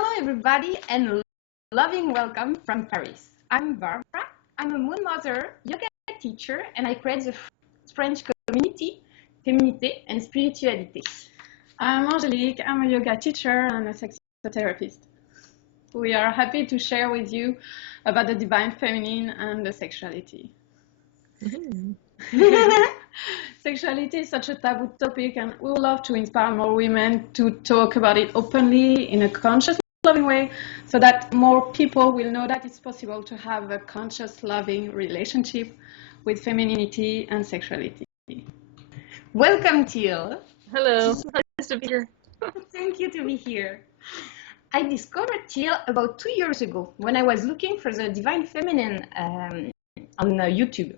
Hello, everybody, and loving welcome from Paris. I'm Barbara. I'm a moon mother, yoga teacher, and I create the French community, Féminité and Spirituality. I'm Angelique. I'm a yoga teacher and a sexotherapist. We are happy to share with you about the divine feminine and the sexuality. Sexuality is such a taboo topic, and we would love to inspire more women to talk about it openly in a conscious, loving way, so that more people will know that it's possible to have a conscious, loving relationship with femininity and sexuality. Welcome, Teal. Hello, nice to be here. Thank you to be here. I discovered Teal about 2 years ago when I was looking for the divine feminine on YouTube.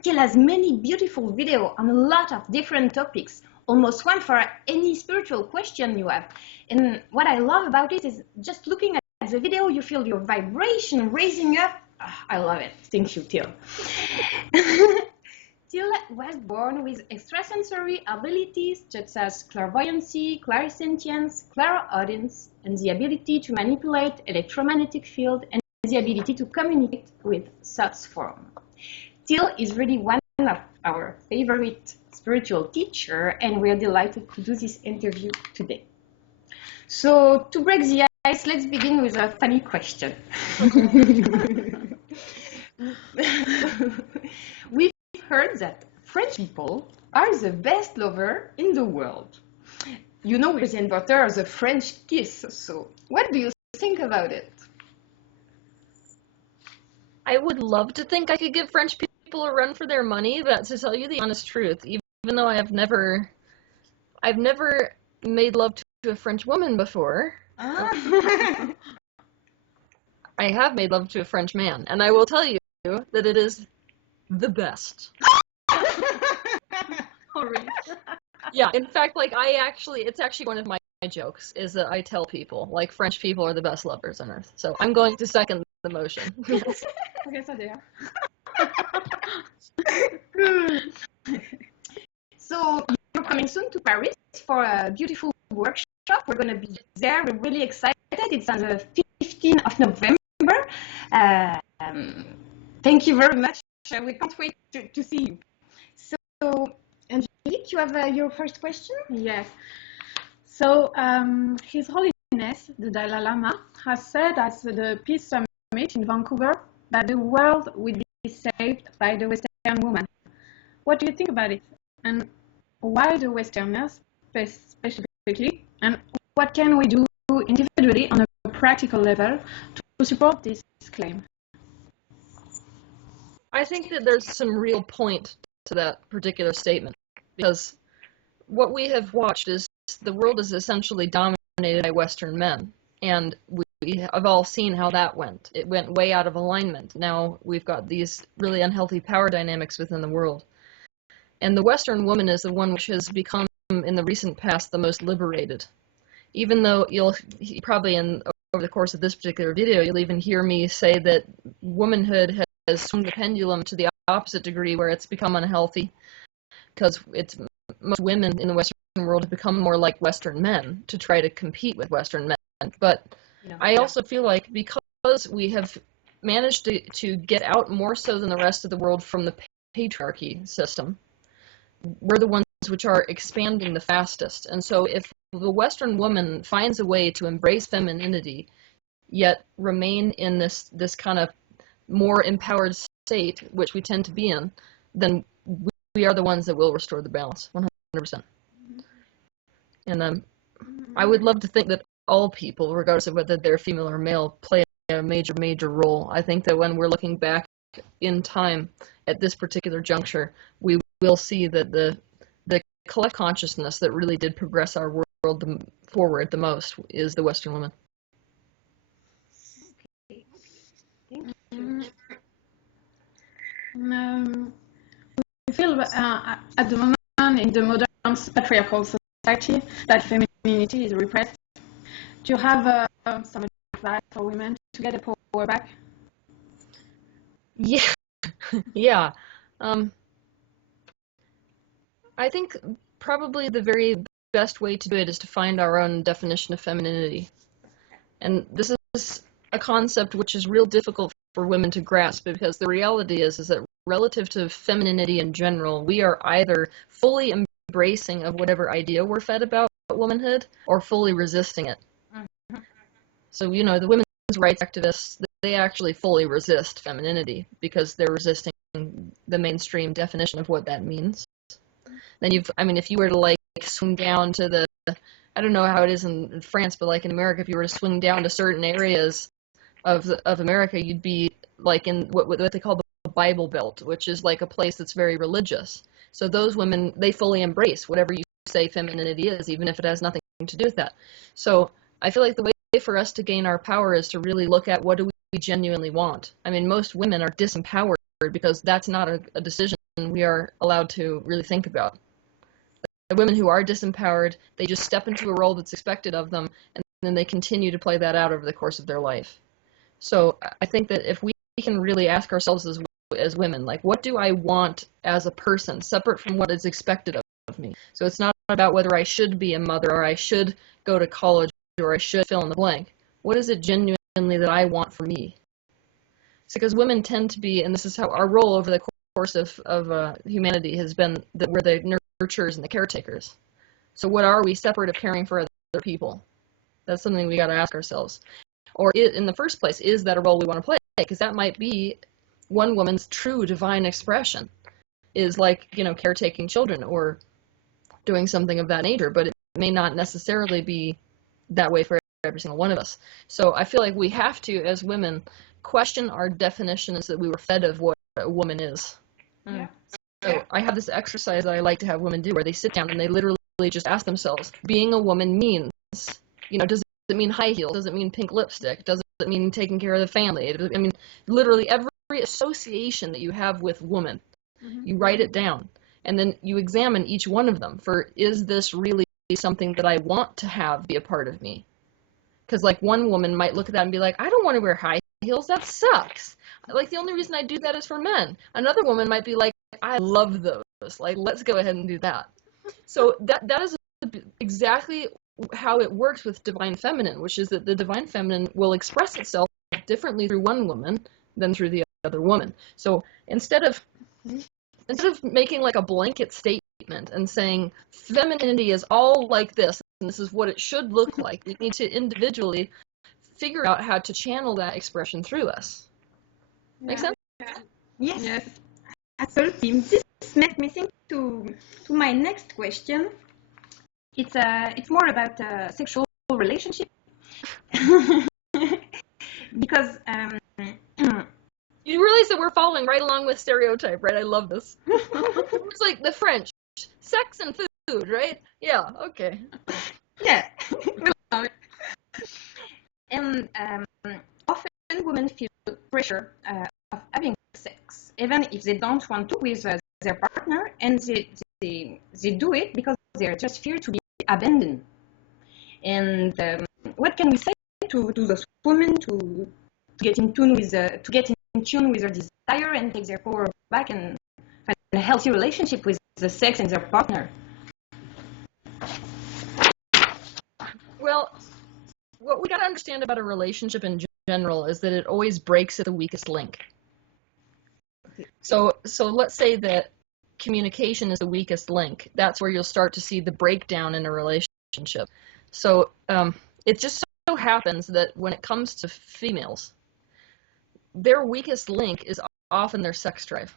Teal has many beautiful videos on a lot of different topics, almost one for any spiritual question you have. And what I love about it is just looking at the video, you feel your vibration raising up. Oh, I love it. Thank you, Teal. Teal was born with extrasensory abilities such as clairvoyancy, clairsentience, clairaudience, and the ability to manipulate electromagnetic field and the ability to communicate with thoughts form. Teal is really one of our favorite spiritual teacher, and we're delighted to do this interview today. So to break the ice, let's begin with a funny question. We've heard that French people are the best lover in the world. You know, we're the inventor of the French kiss, so what do you think about it? I would love to think I could give French people a run for their money, but to tell you the honest truth, even though I've never made love to a French woman before, I have made love to a French man, and I will tell you that it is the best. Oh, really? Yeah, in fact, it's actually one of my jokes, is that I tell people, like, French people are the best lovers on earth. So I'm going to second the motion. Okay, so there. So you're coming soon to Paris for a beautiful workshop. We're going to be there. We're really excited. It's on the 15th of November. Thank you very much. We can't wait to see you. So, Angelique, you have your first question? Yes. So, His Holiness, the Dalai Lama, has said at the Peace Summit in Vancouver that the world will be saved by the Western woman. What do you think about it? And why the Westerners specifically? And what can we do individually on a practical level to support this claim? I think that there's some real point to that particular statement, because what we have watched is the world is essentially dominated by Western men, and we have all seen how that went. It went way out of alignment. Now we've got these really unhealthy power dynamics within the world. And the Western woman is the one which has become, in the recent past, the most liberated. Even though you'll probably, over the course of this particular video, you'll even hear me say that womanhood has swung the pendulum to the opposite degree, where it's become unhealthy, because most women in the Western world have become more like Western men to try to compete with Western men. But I also feel like because we have managed to get out more so than the rest of the world from the patriarchy system, we're the ones which are expanding the fastest. And so if the Western woman finds a way to embrace femininity, yet remain in this kind of more empowered state, which we tend to be in, then we are the ones that will restore the balance, 100%. And I would love to think that all people, regardless of whether they're female or male, play a major role. I think that when we're looking back in time at this particular juncture, we will see that the collective consciousness that really did progress our world forward the most is the Western woman. Okay. Thank you. We feel at the moment in the modern patriarchal society that femininity is repressed. Do you have some advice for women to get the power back? Yeah, yeah. I think probably the very best way to do it is to find our own definition of femininity. And this is a concept which is real difficult for women to grasp, because the reality is that relative to femininity in general, we are either fully embracing of whatever idea we're fed about womanhood or fully resisting it. So, you know, the women's rights activists, they actually fully resist femininity because they're resisting the mainstream definition of what that means. Then if you were to like swing down to the, I don't know how it is in France, but like in America, if you were to swing down to certain areas of America, you'd be like in what they call the Bible Belt, which is like a place that's very religious. So those women, they fully embrace whatever you say femininity is, even if it has nothing to do with that. So I feel like the way for us to gain our power is to really look at what do we genuinely want. I mean, most women are disempowered because that's not a decision we are allowed to really think about. The women who are disempowered, they just step into a role that's expected of them, and then they continue to play that out over the course of their life. So I think that if we can really ask ourselves as women, like, what do I want as a person, separate from what is expected of me? So it's not about whether I should be a mother or I should go to college or I should fill in the blank. What is it genuinely that I want for me? It's because women tend to be, and this is how our role over the course of humanity has been, that we're the nurturers and the caretakers. So what are we separate of caring for other people? That's something we got to ask ourselves. Or in the first place, is that a role we want to play? Because that might be one woman's true divine expression, is like, you know, caretaking children or doing something of that nature, but it may not necessarily be that way for every single one of us. So I feel like we have to, as women, question our definitions that we were fed of what a woman is. Yeah. So I have this exercise that I like to have women do where they sit down and they literally just ask themselves, being a woman means, you know, does it mean high heels? Does it mean pink lipstick? Does it mean taking care of the family? I mean, literally every association that you have with woman, you write it down. And then you examine each one of them for, is this really something that I want to have be a part of me? Because like one woman might look at that and be like, I don't want to wear high heels, that sucks. Like the only reason I do that is for men. Another woman might be like, I love those, like let's go ahead and do that. So that is exactly how it works with divine feminine, which is that the divine feminine will express itself differently through one woman than through the other woman. So instead of making like a blanket statement and saying femininity is all like this and this is what it should look like, we need to individually figure out how to channel that expression through us. Make sense? Yes. Absolutely. This makes me think to my next question. It's more about sexual relationship because you realize that we're following right along with stereotype, right? I love this. It's like the French, sex and food, right? Yeah. Okay. Yeah. And often women feel pressure of having sex, even if they don't want to with their partner, and they do it because they're just fear to be abandoned. And what can we say to those women to get in tune with their desire and take their power back and find a healthy relationship with the sex and their partner? Well, what we got to understand about a relationship in general is that it always breaks at the weakest link. So let's say that communication is the weakest link. That's where you'll start to see the breakdown in a relationship. So it just so happens that when it comes to females, their weakest link is often their sex drive.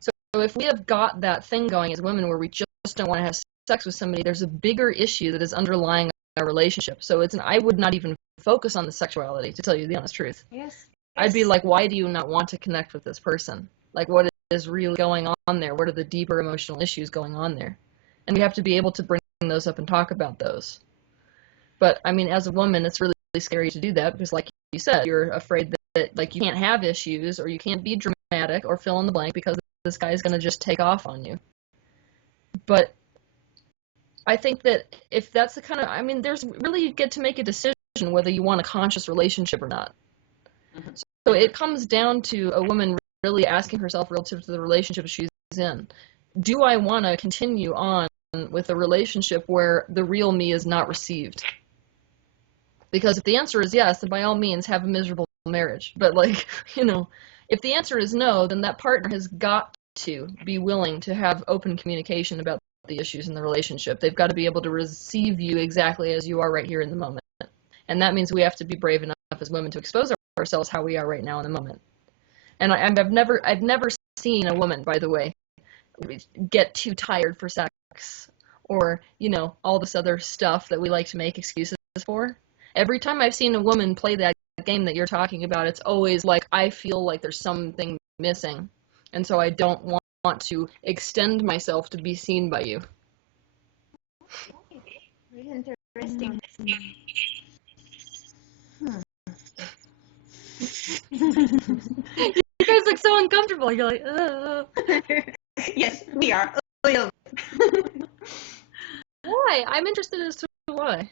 So if we have got that thing going as women where we just don't want to have sex with somebody, there's a bigger issue that is underlying our relationship. So I would not even focus on the sexuality, to tell you the honest truth. Yes. I'd be like, why do you not want to connect with this person? Like, what is really going on there? What are the deeper emotional issues going on there? And we have to be able to bring those up and talk about those. But I mean, as a woman, it's really, really scary to do that because, like you said, you're afraid that like you can't have issues or you can't be dramatic or fill in the blank because this guy's going to just take off on you. But I think that if that's the kind of, I mean, there's really, you get to make a decision whether you want a conscious relationship or not. So it comes down to a woman really asking herself relative to the relationship she's in. Do I want to continue on with a relationship where the real me is not received? Because if the answer is yes, then by all means have a miserable marriage. But like, if the answer is no, then that partner has got to be willing to have open communication about the issues in the relationship. They've got to be able to receive you exactly as you are right here in the moment. And that means we have to be brave enough as women to expose ourselves how we are right now in the moment. And I've never seen a woman, by the way, get too tired for sex or, all this other stuff that we like to make excuses for. Every time I've seen a woman play that game that you're talking about, it's always like, I feel like there's something missing. And so I don't want to extend myself to be seen by you. Really interesting. You guys look so uncomfortable. You're like, ugh. Yes, we are a little. Why? I'm interested as to why.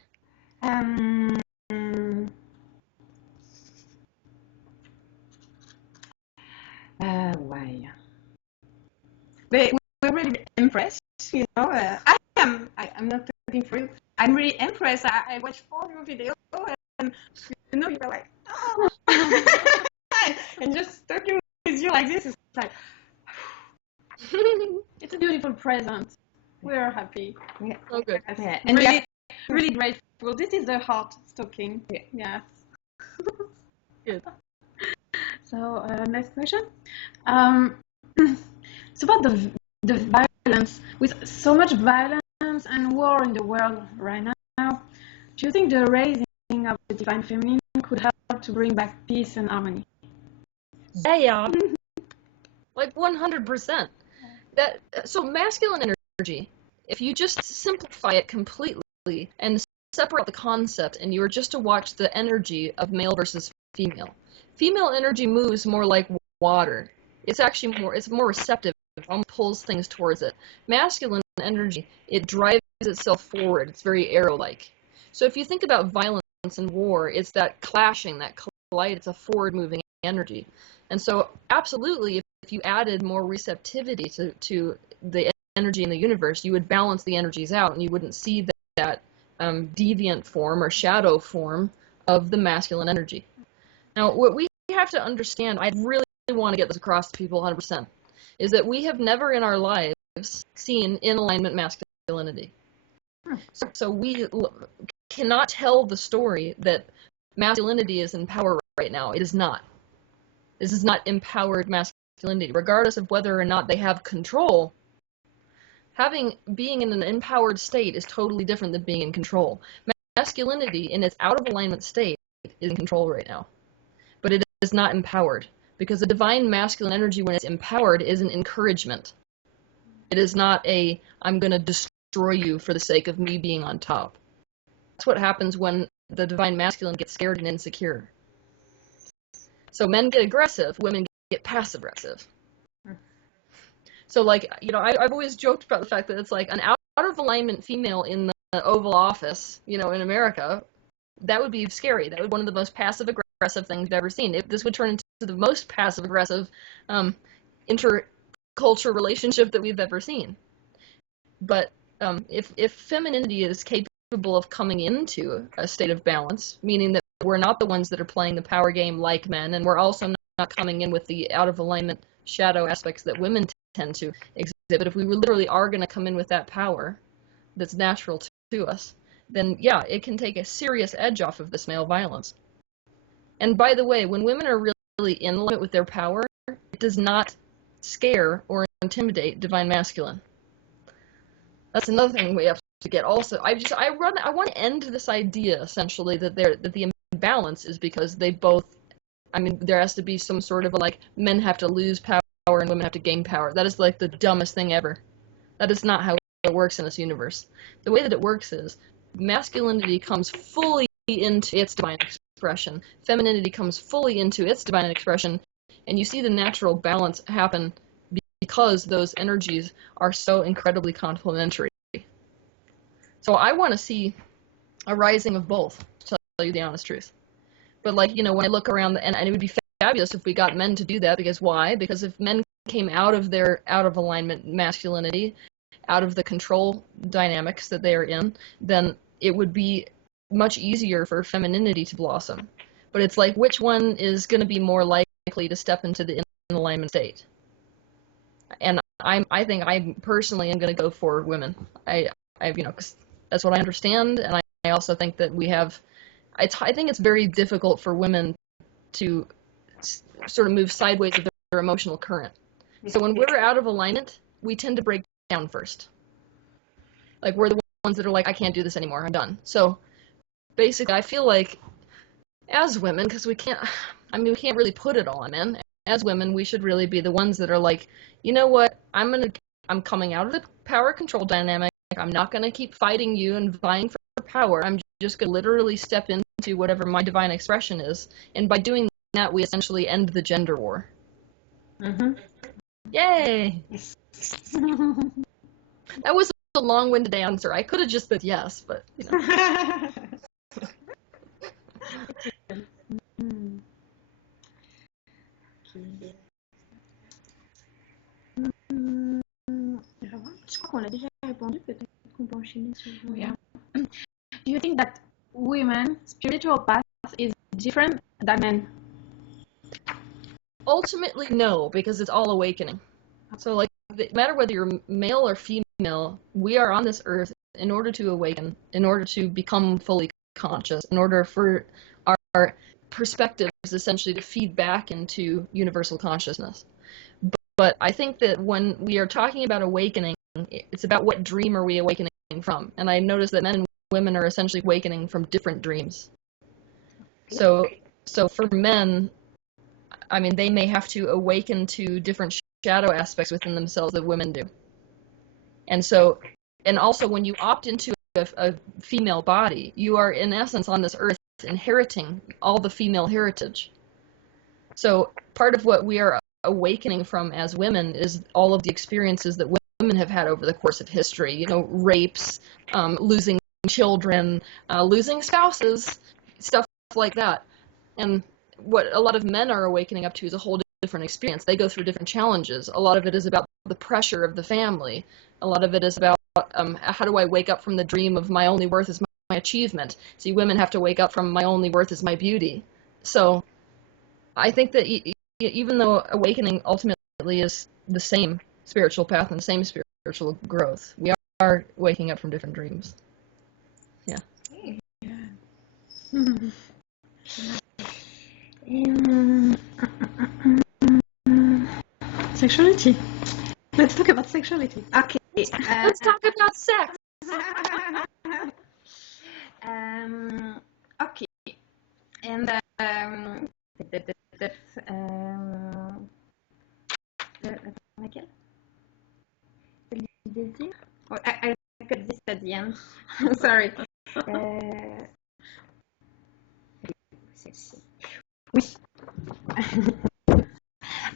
Why? We're really impressed, I'm not talking for you. I'm really impressed. I watched all your videos and you were like, oh. And just talking with you like this is like, It's a beautiful present. We're happy. yeah. Oh, good. Yeah. And really, really grateful. This is the heart talking. Yeah. Yes. Good. So next question. It's about the violence. With so much violence and war in the world right now, do you think the raising of the divine feminine could help to bring back peace and harmony? Yeah. Like 100%. So masculine energy, if you just simplify it completely and separate the concept and you were just to watch the energy of male versus female. Female energy moves more like water. It's actually more receptive. It almost pulls things towards it. Masculine energy, it drives itself forward. It's very arrow-like. So if you think about violence and war, it's that clashing, that collide. It's a forward-moving energy. And so absolutely, if you added more receptivity to the energy in the universe, you would balance the energies out and you wouldn't see that deviant form or shadow form of the masculine energy. Now, what we have to understand, I really want to get this across to people 100%, is that we have never in our lives seen in alignment masculinity. So we cannot tell the story that masculinity is in power right now. It is not. This is not empowered masculinity. Regardless of whether or not they have control, being in an empowered state is totally different than being in control. Masculinity in its out of alignment state is in control right now. But it is not empowered. Because the divine masculine energy, when it's empowered, is an encouragement. It is not I'm going to destroy you for the sake of me being on top. That's what happens when the divine masculine gets scared and insecure. So men get aggressive, women get passive aggressive. So I've always joked about the fact that it's like an out of alignment female in the Oval Office, in America, that would be scary. That would be one of the most passive aggressive things I've ever seen. This would turn into the most passive aggressive intercultural relationship that we've ever seen. But if femininity is capable of coming into a state of balance, meaning that we're not the ones that are playing the power game like men, and we're also not coming in with the out of alignment shadow aspects that women tend to exhibit, if we literally are going to come in with that power that's natural to us, then yeah, it can take a serious edge off of this male violence. And by the way, when women are really in alignment with their power, it does not scare or intimidate divine masculine. That's another thing we have to get also. I want to end this idea essentially that the imbalance is because they both, there has to be some sort of men have to lose power and women have to gain power. That is like the dumbest thing ever. That is not how it works in this universe. The way that it works is masculinity comes fully into its divine expression. Femininity comes fully into its divine expression, and you see the natural balance happen because those energies are so incredibly complementary. So I want to see a rising of both, to tell you the honest truth. But when I look around, and it would be fabulous if we got men to do that, because why? Because if men came out of their out of alignment masculinity, out of the control dynamics that they are in, then it would be much easier for femininity to blossom. But it's like, which one is going to be more likely to step into the in alignment state? And I think I personally am going to go for women. I 'cause that's what I understand, and I also think that we have. I think it's very difficult for women to sort of move sideways of their emotional current. So when we're out of alignment, we tend to break down first. Like, we're the ones that are like, I can't do this anymore, I'm done. So basically, I feel like as women, because we can't really put it all on men. As women, we should really be the ones that are like, you know what, I'm coming out of the power control dynamic. I'm not gonna keep fighting you and vying for power. I'm just gonna literally step into whatever my divine expression is. And by doing that, we essentially end the gender war. Mm-hmm. Yay! That was a long-winded answer. I could have just said yes, but you know. Je crois qu'on l'a déjà répondu, peut-être qu'on peut enchaîner sur... Yeah. Do you think that women's spiritual path is different than men? Ultimately, no, because it's all awakening. So, like, no matter whether you're male or female, we are on this earth in order to awaken, in order to become fully conscious, in order for our perspectives essentially to feed back into universal consciousness. But I think that when we are talking about awakening, it's about what dream are we awakening from. And I noticed that men and women are essentially awakening from different dreams. So for men, I mean, they may have to awaken to different shadow aspects within themselves that women do. And also when you opt into a female body, you are in essence on this earth inheriting all the female heritage. So part of what we are awakening from as women is all of the experiences that women have had over the course of history, you know, rapes, losing children, losing spouses, stuff like that. And what a lot of men are awakening up to is a whole different experience. They go through different challenges. A lot of it is about the pressure of the family. A lot of it is about how do I wake up from the dream of my only worth is my achievement. See, women have to wake up from my only worth is my beauty. So I think that even though awakening ultimately is the same spiritual path and the same spiritual growth, we are waking up from different dreams. Yeah. Sexuality. Let's talk about sexuality. Okay. Let's talk about sex. Okay. And laquelle? Oh, I got this at the end. Sorry. Oui.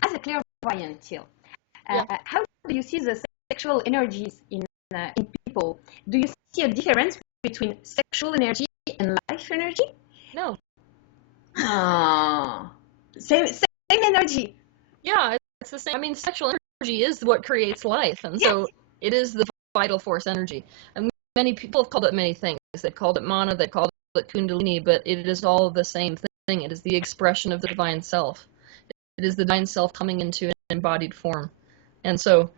As a clairvoyant, Teal, how do you see the sexual energies in people? Do you see a difference between sexual energy and life energy? No. Same energy. Yeah, it's the same. I mean, sexual energy is what creates life, and so it is the vital force energy. And many people have called it many things. They've called it mana, they've called it kundalini, but it is all the same thing. It is the expression of the divine self. It is the divine self coming into an embodied form. And so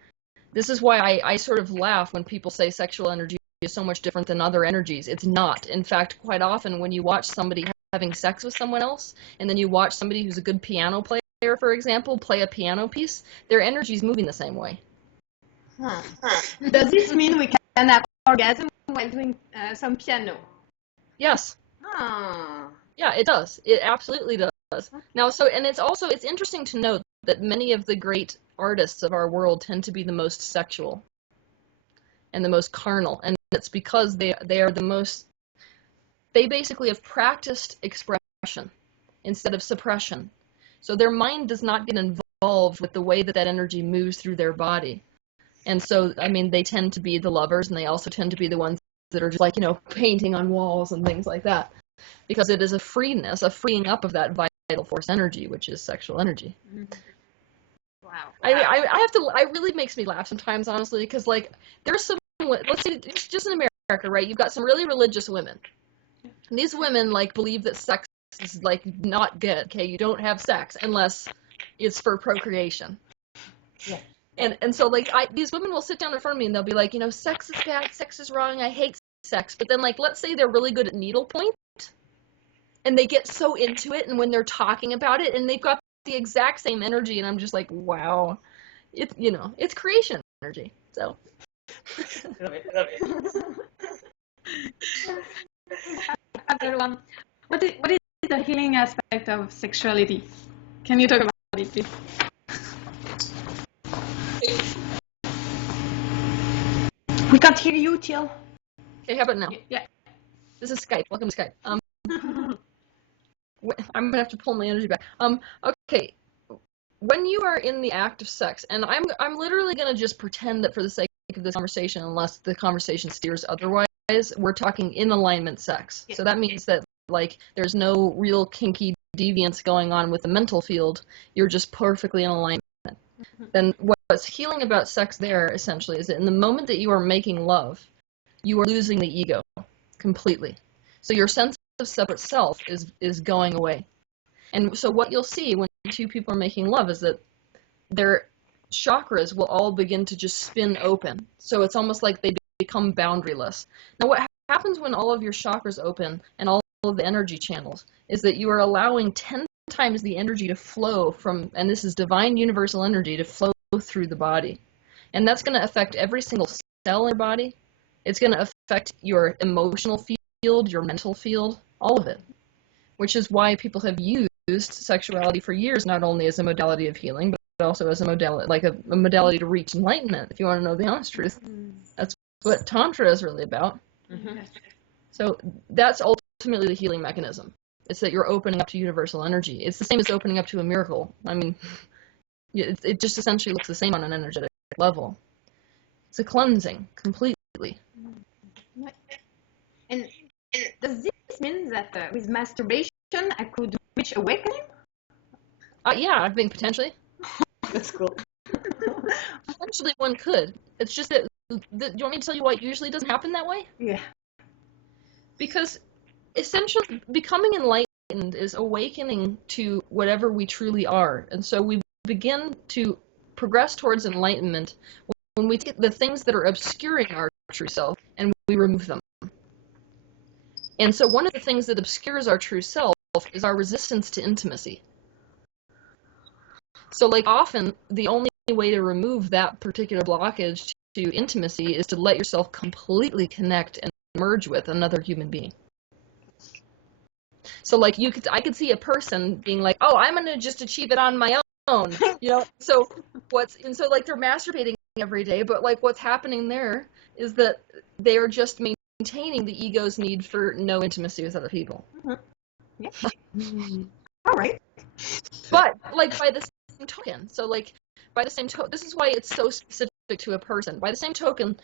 this is why I sort of laugh when people say sexual energy is so much different than other energies. It's not. In fact, quite often when you watch somebody having sex with someone else, and then you watch somebody who's a good piano player, for example, play a piano piece, their energy is moving the same way. Does this mean we can have orgasm while doing some piano? Yes. Yeah, it does. It absolutely does. Now, it's interesting to note that many of the great artists of our world tend to be the most sexual and the most carnal, and it's because they are the most. They basically have practiced expression instead of suppression. So their mind does not get involved with the way that energy moves through their body. And so, I mean, they tend to be the lovers, and they also tend to be the ones that are just like, painting on walls and things like that. Because it is a freeness, a freeing up of that vital force energy, which is sexual energy. Wow. It really makes me laugh sometimes, honestly, because, like, there's some, let's say, just in America, right, you've got some really religious women. These women like believe that sex is like not good. Okay, you don't have sex unless it's for procreation. Yeah. And so like these women will sit down in front of me and they'll be like, you know, sex is bad, sex is wrong, I hate sex. But then like let's say they're really good at needlepoint and they get so into it, and when they're talking about it and they've got the exact same energy, and I'm just like, wow, it's creation energy. So Love it. Everyone, what is the healing aspect of sexuality? Can you talk about it, please? We can't hear you, Teal. Okay, how about now? Yeah. This is Skype. Welcome to Skype. I'm gonna have to pull my energy back. Okay. When you are in the act of sex, and I'm literally gonna just pretend that for the sake of this conversation, unless the conversation steers otherwise, we're talking in alignment sex. Yeah. So that means that like there's no real kinky deviance going on with the mental field. You're just perfectly in alignment. Mm-hmm. Then what's healing about sex there essentially is that in the moment that you are making love, you are losing the ego completely. So your sense of separate self is going away. And so what you'll see when two people are making love is that their chakras will all begin to just spin open. So it's almost like they become boundaryless. Now what happens when all of your chakras open and all of the energy channels is that you are allowing 10 times the energy to flow from, and this is divine universal energy, to flow through the body. And that's going to affect every single cell in your body. It's going to affect your emotional field, your mental field, all of it. Which is why people have used sexuality for years, not only as a modality of healing, but also as a modality, like a modality to reach enlightenment, if you want to know the honest truth. That's what Tantra is really about. Mm-hmm. So that's ultimately the healing mechanism. It's that you're opening up to universal energy. It's the same as opening up to a miracle. I mean, it just essentially looks the same on an energetic level. It's a cleansing, completely. And does this mean that with masturbation I could reach awakening? Yeah, I think potentially. That's cool. Potentially one could. It's just that, do you want me to tell you why it usually doesn't happen that way? Yeah. Because essentially becoming enlightened is awakening to whatever we truly are. And so we begin to progress towards enlightenment when we take the things that are obscuring our true self and we remove them. And so one of the things that obscures our true self is our resistance to intimacy. So like often the only way to remove that particular blockage to intimacy is to let yourself completely connect and merge with another human being. So like I could see a person being like, oh, I'm gonna just achieve it on my own, you know. So like they're masturbating every day, but like what's happening there is that they are just maintaining the ego's need for no intimacy with other people. Mm-hmm. Yeah. All right. But like by the same token, this is why it's so specific to a person. By the same token,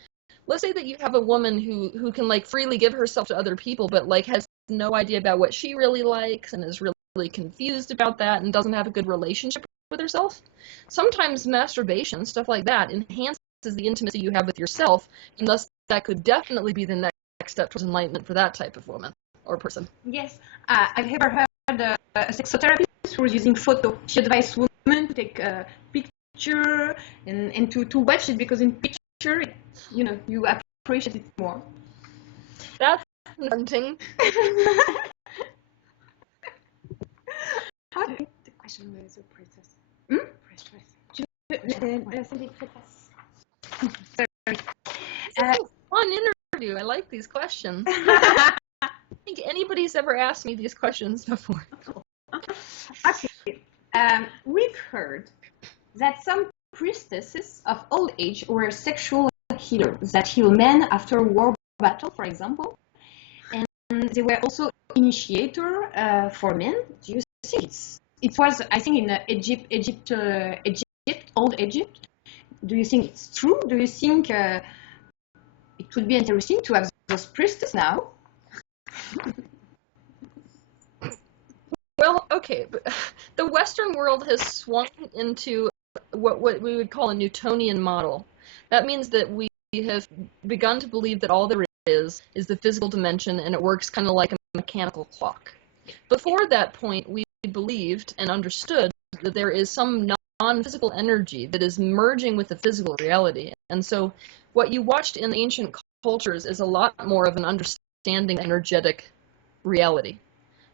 let's say that you have a woman who can like freely give herself to other people, but like has no idea about what she really likes and is really confused about that and doesn't have a good relationship with herself. Sometimes masturbation, stuff like that, enhances the intimacy you have with yourself, and thus that could definitely be the next step towards enlightenment for that type of woman or person. Yes, I've ever heard a sexotherapist who was using photo. She advised women to take a picture and to watch it, because in picture, you appreciate it more. That's hunting. Okay. The question was a priestess. Sorry. It's a fun interview. I like these questions. I don't think anybody's ever asked me these questions before. Okay. We've heard that some priestesses of old age were sexual healers that heal men after a war battle, for example. And they were also initiator for men. Do you think it was, I think, in Egypt, old Egypt? Do you think it's true? Do you think it would be interesting to have those priestesses now? Well, okay, but the Western world has swung into what we would call a Newtonian model. That means that we have begun to believe that all there is the physical dimension, and it works kind of like a mechanical clock. Before that point, we believed and understood that there is some non-physical energy that is merging with the physical reality. And so what you watched in ancient cultures is a lot more of an understanding energetic reality.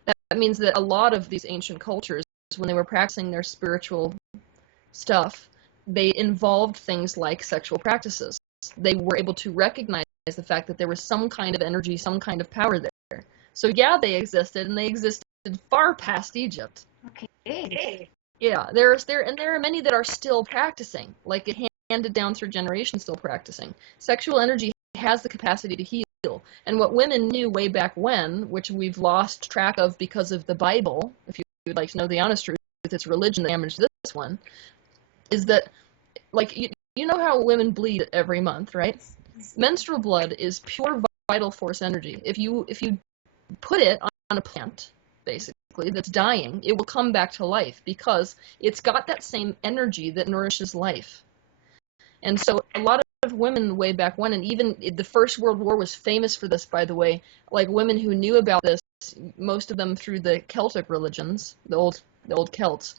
That means that a lot of these ancient cultures, when they were practicing their spiritual stuff, they involved things like sexual practices. They were able to recognize the fact that there was some kind of energy, some kind of power there. So yeah, they existed, and they existed far past Egypt. Okay. Yeah, there are many that are still practicing, like it handed down through generations, still practicing. Sexual energy has the capacity to heal. And what women knew way back when, which we've lost track of because of the Bible, if you would like to know the honest truth, it's religion that damaged this one, is that, like, you know how women bleed every month, right? Menstrual blood is pure vital force energy. If you put it on a plant, basically, that's dying, it will come back to life because it's got that same energy that nourishes life. And so a lot of women way back when, and even the First World War was famous for this, by the way, like women who knew about this, most of them through the Celtic religions, the old Celts,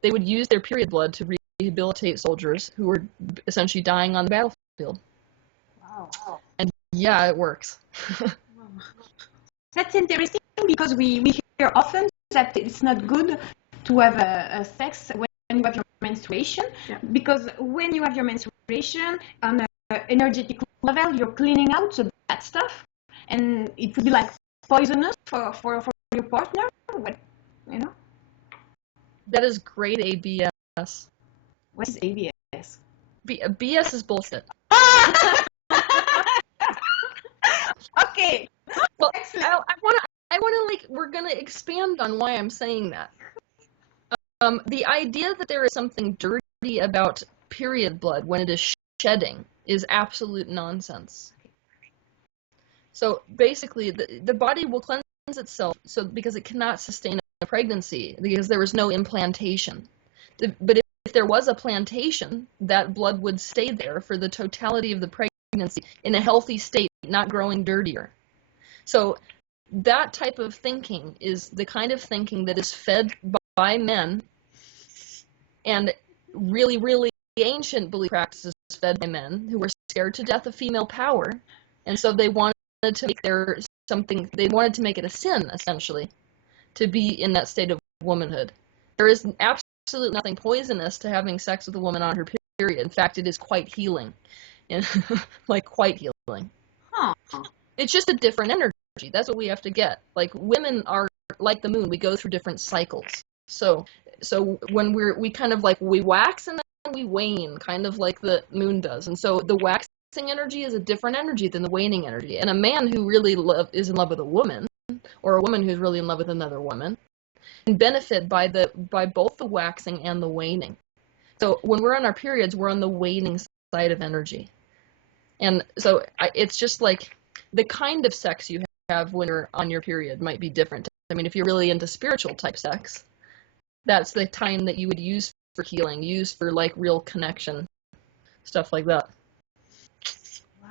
they would use their period blood to rehabilitate soldiers who were essentially dying on the battlefield. Wow. And yeah, it works. That's interesting because we hear often that it's not good to have a sex when you have your menstruation, because when you have your menstruation on an energetic level, you're cleaning out the bad stuff, and it would be like poisonous for your partner. What, you know? That is great ABS. What is ABS? BS is bullshit. Okay. Well, I want to like, we're gonna expand on why I'm saying that. The idea that there is something dirty about period blood when it is shedding is absolute nonsense. So basically, the body will cleanse itself because it cannot sustain a pregnancy because there was no implantation. But if there was a plantation, that blood would stay there for the totality of the pregnancy in a healthy state, not growing dirtier. So that type of thinking is the kind of thinking that is fed by men, and really, really ancient belief practices fed by men who were scared to death of female power, and so they wanted to make they wanted to make it a sin, essentially, to be in that state of womanhood. There is absolutely nothing poisonous to having sex with a woman on her period. In fact, it is quite healing, like quite healing. Huh. It's just a different energy. That's what we have to get. Like, women are like the moon. We go through different cycles. So when we kind of like, we wax and then we wane, kind of like the moon does. And so the waxing energy is a different energy than the waning energy. And a man who really is in love with a woman, or a woman who's really in love with another woman, can benefit by both the waxing and the waning. So when we're on our periods, we're on the waning side of energy. And so it's just like the kind of sex you have when you're on your period might be different. I mean, if you're really into spiritual type sex, that's the time that you would use for healing, use for like real connection, stuff like that. Wow.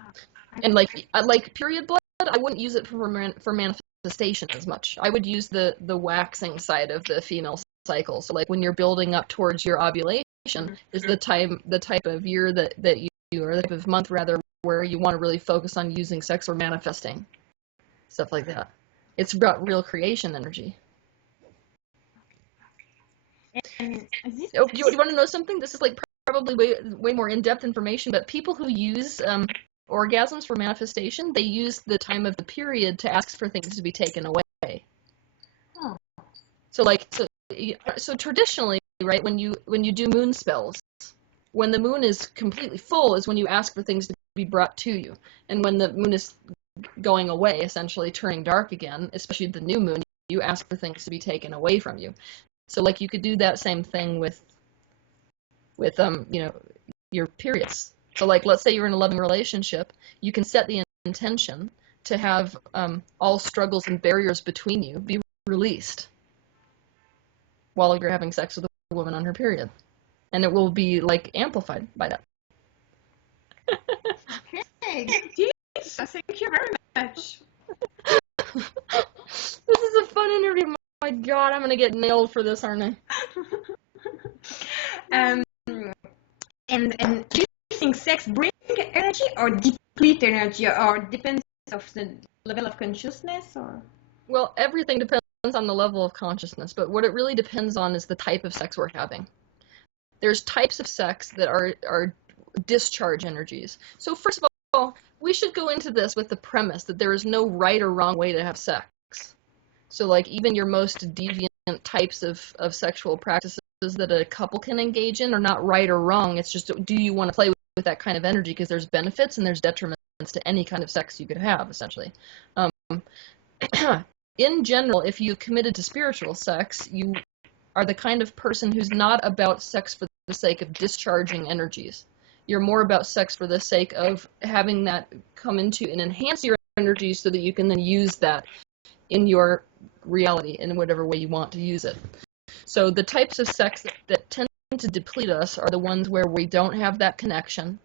And like period blood, I wouldn't use it for manifestation as much. I would use the waxing side of the female cycle. So like when you're building up towards your ovulation is the type of year that you or the type of month rather, where you want to really focus on using sex or manifesting, stuff like that. It's about real creation energy. And Do you want to know something? This is like probably way more in-depth information, but people who use orgasms for manifestation, they use the time of the period to ask for things to be taken away. Oh. So traditionally, right, when you do moon spells, when the moon is completely full is when you ask for things to be brought to you. And when the moon is going away, essentially turning dark again, especially the new moon, you ask for things to be taken away from you. So like you could do that same thing with your periods. So like, let's say you're in a loving relationship, you can set the intention to have all struggles and barriers between you be released while you're having sex with a woman on her period. And it will be like amplified by that. Okay, thank you very much. This is a fun interview. My God, I'm gonna get nailed for this, aren't I? And do you think sex brings energy or deplete energy, or depends of the level of consciousness, or? Well, everything depends on the level of consciousness, but what it really depends on is the type of sex we're having. There's types of sex that are discharge energies. So first of all, we should go into this with the premise that there is no right or wrong way to have sex. So like even your most deviant types of sexual practices that a couple can engage in are not right or wrong. It's just, do you want to play with that kind of energy? Because there's benefits and there's detriments to any kind of sex you could have, essentially. In general, if you committed to spiritual sex, you are the kind of person who's not about sex for the sake of discharging energies. You're more about sex for the sake of having that come into and enhance your energy so that you can then use that in your reality in whatever way you want to use it. So the types of sex that tend to deplete us are the ones where we don't have that connection.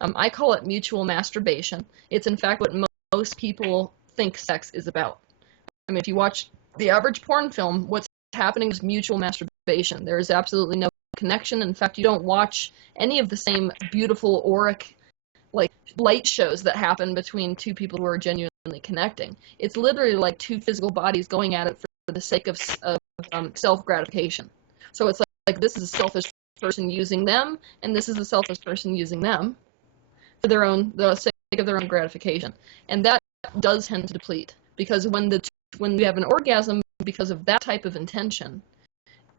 I call it mutual masturbation. It's in fact what most people think sex is about. I mean, if you watch the average porn film, what's happening is mutual masturbation. There is absolutely no connection. In fact, you don't watch any of the same beautiful auric, like, light shows that happen between two people who are genuinely connecting. It's literally like two physical bodies going at it for the sake of self-gratification. So it's like this is a selfish person using them, and this is a selfish person using them for the sake of their own gratification. And that does tend to deplete, because when you have an orgasm because of that type of intention,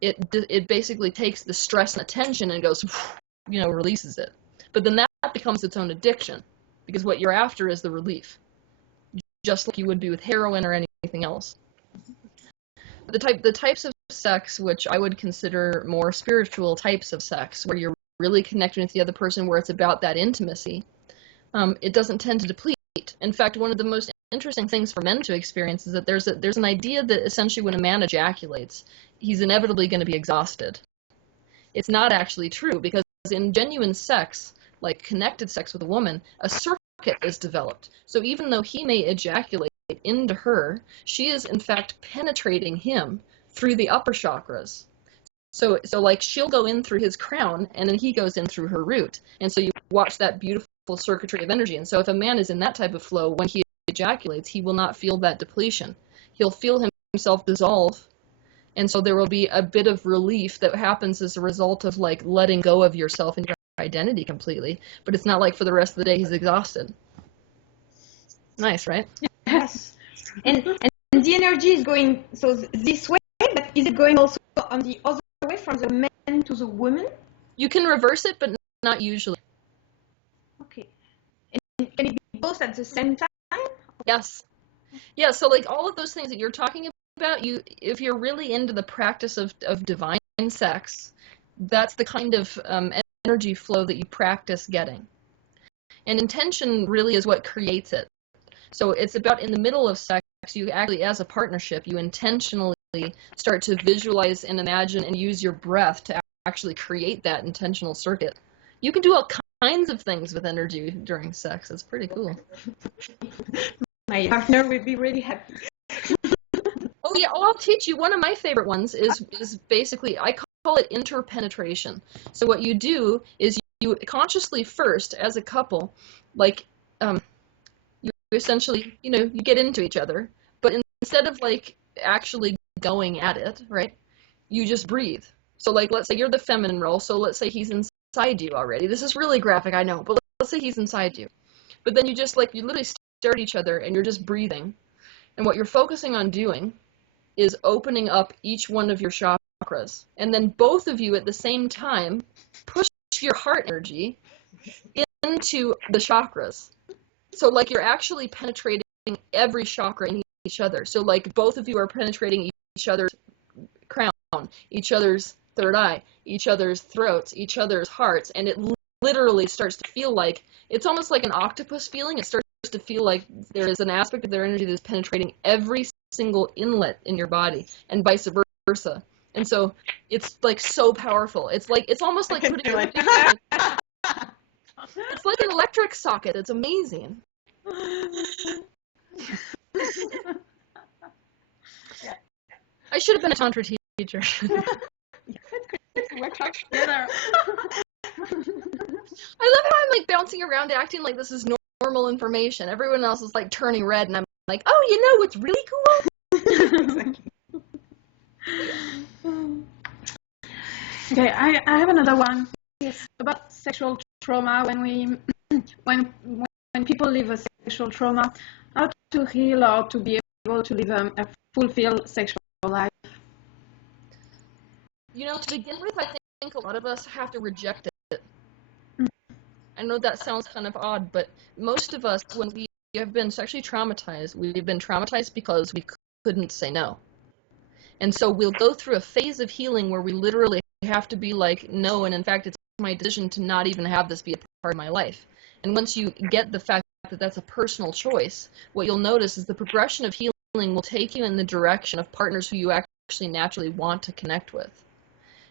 it basically takes the stress and attention and goes, releases it. But then that becomes its own addiction, because what you're after is the relief, just like you would be with heroin or anything else. The types of sex which I would consider more spiritual types of sex, where you're really connecting with the other person, where it's about that intimacy, it doesn't tend to deplete. In fact, one of the most interesting things for men to experience is that there's an idea that essentially when a man ejaculates, he's inevitably going to be exhausted. It's not actually true, because in genuine sex, like connected sex with a woman, a circuit is developed. So even though he may ejaculate into her, she is in fact penetrating him through the upper chakras. So like she'll go in through his crown, and then he goes in through her root. And so you watch that beautiful circuitry of energy. And so if a man is in that type of flow, when he ejaculates, he will not feel that depletion. He'll feel himself dissolve. And so there will be a bit of relief that happens as a result of like letting go of yourself and your identity completely. But it's not like for the rest of the day he's exhausted. Nice, right? Yes. And the energy is going this way, but is it going also on the other way, from the man to the woman? You can reverse it, but not usually. Okay. And can it be both at the same time? Yes. Yeah, so like all of those things that you're talking about, if you're really into the practice of divine sex, that's the kind of energy flow that you practice getting. And intention really is what creates it. So it's about, in the middle of sex, you actually, as a partnership, you intentionally start to visualize and imagine and use your breath to actually create that intentional circuit. You can do all kinds of things with energy during sex. It's pretty cool. My partner will be really happy. Oh yeah, I'll teach you. One of my favorite ones is basically, I call it interpenetration. So what you do is you consciously first, as a couple, like, you essentially, you get into each other, but instead of like actually going at it, right, you just breathe. So like, let's say you're the feminine role, so let's say he's inside you already. This is really graphic, I know, but let's say he's inside you. But then you literally stare at each other and you're just breathing. And what you're focusing on doing is opening up each one of your chakras. And then both of you at the same time push your heart energy into the chakras. So like you're actually penetrating every chakra in each other. So like both of you are penetrating each other's crown, each other's third eye, each other's throats, each other's hearts, and it literally starts to feel like, it's almost like an octopus feeling. It starts to feel like there is an aspect of their energy that's penetrating every single inlet in your body, and vice versa. And so it's like so powerful. It's almost like putting your finger in. It's like an electric socket. It's amazing. I should have been a tantra teacher. Let's work out together. I love how I'm like bouncing around acting like this is normal information. Everyone else is like turning red and I'm like, oh, you know what's really cool? Okay, I have another one. Yes, about sexual trauma. When people live a sexual trauma, how to heal or to be able to live a fulfilled sexual life. You know, to begin with, I think a lot of us have to reject it. I know that sounds kind of odd, but most of us, when we have been sexually traumatized, we've been traumatized because we couldn't say no. And so we'll go through a phase of healing where we literally have to be like, no, and in fact, it's my decision to not even have this be a part of my life. And once you get the fact that that's a personal choice, what you'll notice is the progression of healing will take you in the direction of partners who you actually naturally want to connect with.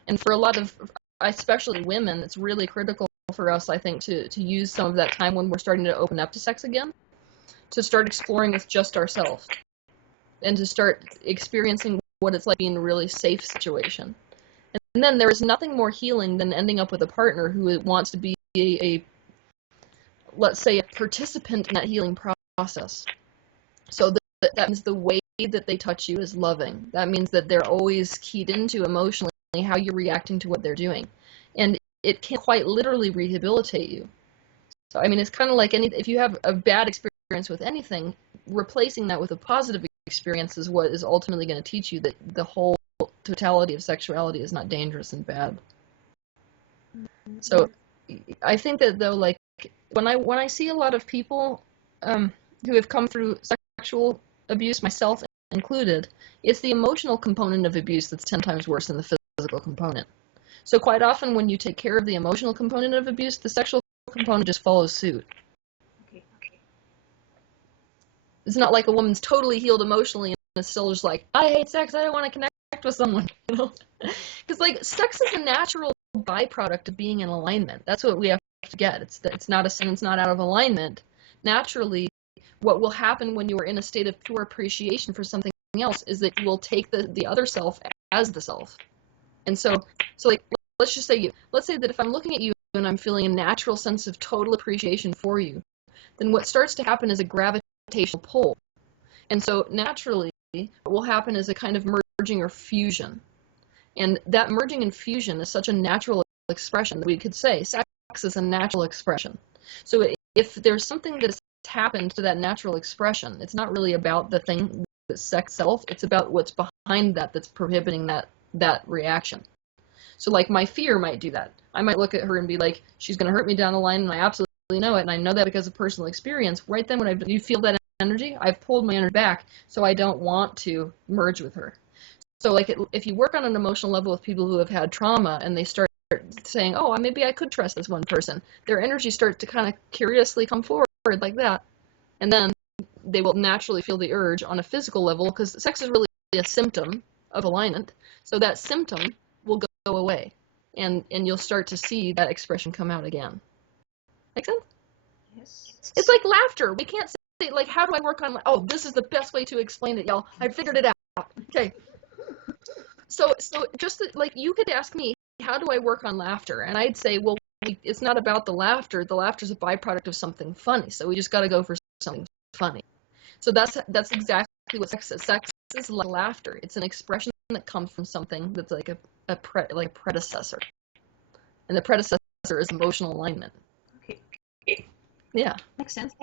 And for a lot of, especially women, it's really critical for us, I think, to use some of that time when we're starting to open up to sex again, to start exploring with just ourselves, and to start experiencing what it's like being in a really safe situation. And then there is nothing more healing than ending up with a partner who wants to be let's say, a participant in that healing process. So that means the way that they touch you is loving. That means that they're always keyed into emotionally how you're reacting to what they're doing. And it can quite literally rehabilitate you. So, I mean, it's kind of like if you have a bad experience with anything, replacing that with a positive experience is what is ultimately going to teach you that the whole totality of sexuality is not dangerous and bad. So I think that, though, like, when I see a lot of people who have come through sexual abuse, myself included, it's the emotional component of abuse that's 10 times worse than the physical component. So quite often when you take care of the emotional component of abuse, the sexual component just follows suit. Okay. It's not like a woman's totally healed emotionally and is still just like, I hate sex, I don't want to connect with someone, you know? Because like sex is a natural byproduct of being in alignment. That's what we have to get. It's not a sin, it's not out of alignment. Naturally, what will happen when you are in a state of pure appreciation for something else is that you will take the other self as the self. And so like, let's say that if I'm looking at you and I'm feeling a natural sense of total appreciation for you, then what starts to happen is a gravitational pull. And so naturally, what will happen is a kind of merging or fusion. And that merging and fusion is such a natural expression that we could say sex is a natural expression. So if there's something that has happened to that natural expression, it's not really about the thing, the sex self, it's about what's behind that's prohibiting that reaction. So like my fear might do that. I might look at her and be like, she's going to hurt me down the line, and I absolutely know it, and I know that because of personal experience. Right then when you feel that energy, I've pulled my energy back, so I don't want to merge with her. So like if you work on an emotional level with people who have had trauma and they start saying, oh, maybe I could trust this one person, their energy starts to kind of curiously come forward like that. And then they will naturally feel the urge on a physical level, because sex is really a symptom of alignment. So that symptom will go away, and you'll start to see that expression come out again. Make sense? Yes. It's like laughter. We can't say, like, how do I work on, oh, this is the best way to explain it, y'all. I figured it out. Okay. So just like you could ask me, how do I work on laughter? And I'd say, well, it's not about the laughter. The laughter is a byproduct of something funny. So we just got to go for something funny. So that's exactly what sex is. Sex is like laughter. It's an expression that comes from something that's like a predecessor. And the predecessor is emotional alignment. Okay. Yeah. Makes sense.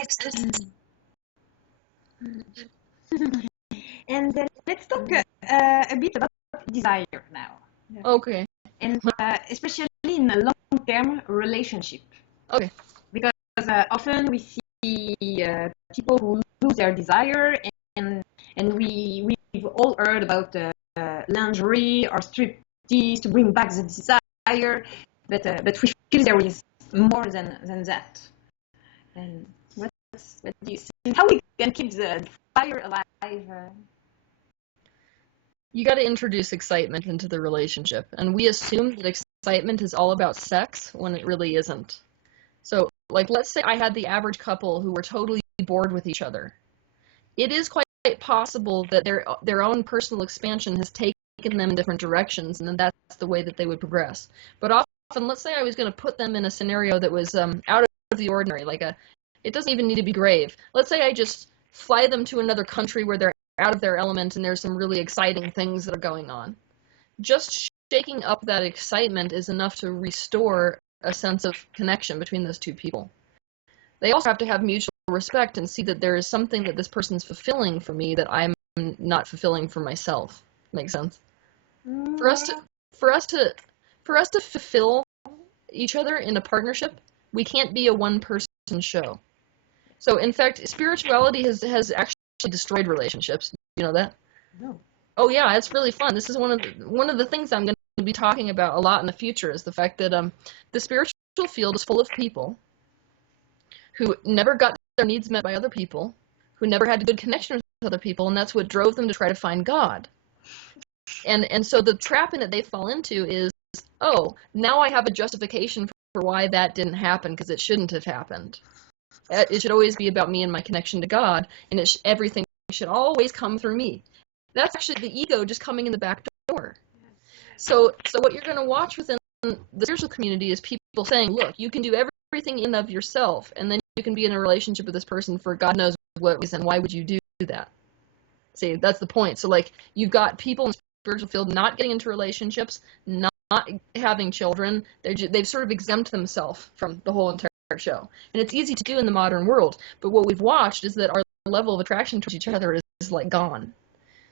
And then let's talk a bit about desire now. Okay. And especially in a long-term relationship. Okay. Because often we see people who lose their desire, and we've all heard about lingerie or striptease to bring back the desire, but we feel there is more than that. And what do you think? How we can keep the fire alive? You got to introduce excitement into the relationship, and we assume that excitement is all about sex when it really isn't. So, like, let's say I had the average couple who were totally bored with each other. It is quite possible that their own personal expansion has taken them in different directions, and then that's the way that they would progress. But often, let's say I was going to put them in a scenario that was out of the ordinary, it doesn't even need to be grave. Let's say I just fly them to another country where they're out of their element and there's some really exciting things that are going on. Just shaking up that excitement is enough to restore a sense of connection between those two people. They also have to have mutual respect and see that there is something that this person's fulfilling for me that I'm not fulfilling for myself. Makes sense? For us to fulfill each other in a partnership, we can't be a one-person show. So in fact, spirituality has actually destroyed relationships. You know that? No. Oh yeah, it's really fun. This is one of the things I'm going to be talking about a lot in the future, is the fact that the spiritual field is full of people who never got their needs met by other people, who never had a good connection with other people, and that's what drove them to try to find God. And so the trap in it they fall into is, oh, now I have a justification for why that didn't happen, because it shouldn't have happened. It should always be about me and my connection to God, and everything should always come through me. That's actually the ego just coming in the back door. So what you're going to watch within the spiritual community is people saying, look, you can do everything in and of yourself, and then you can be in a relationship with this person for God knows what reason. Why would you do that? See, that's the point. So you've got people in the spiritual field not getting into relationships, not having children. They've sort of exempt themselves from the whole entire show. And it's easy to do in the modern world, but what we've watched is that our level of attraction towards each other is gone.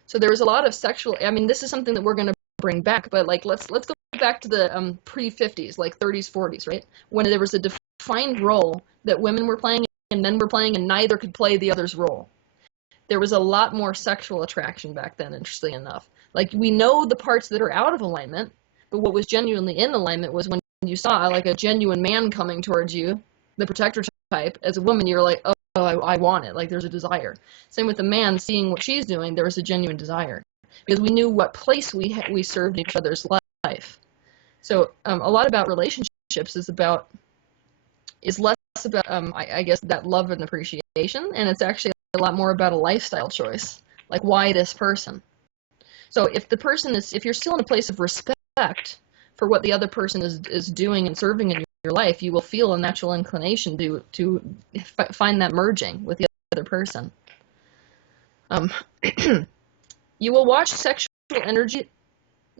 So there was a lot of sexual, this is something that we're going to bring back, but let's go back to the pre-50s, 30s, 40s, right? When there was a defined role that women were playing and men were playing, and neither could play the other's role. There was a lot more sexual attraction back then, interestingly enough. We know the parts that are out of alignment, but what was genuinely in alignment was when you saw a genuine man coming towards you, the protector type. As a woman, you're like, oh, I want it. There's a desire. Same with the man seeing what she's doing. There was a genuine desire because we knew what place we served each other's life. So a lot about relationships is less about I guess that love and appreciation, and it's actually a lot more about a lifestyle choice. Why this person? So if you're still in a place of respect for what the other person is doing and serving in your life, you will feel a natural inclination to find that merging with the other person. You will watch sexual energy,